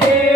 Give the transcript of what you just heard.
day.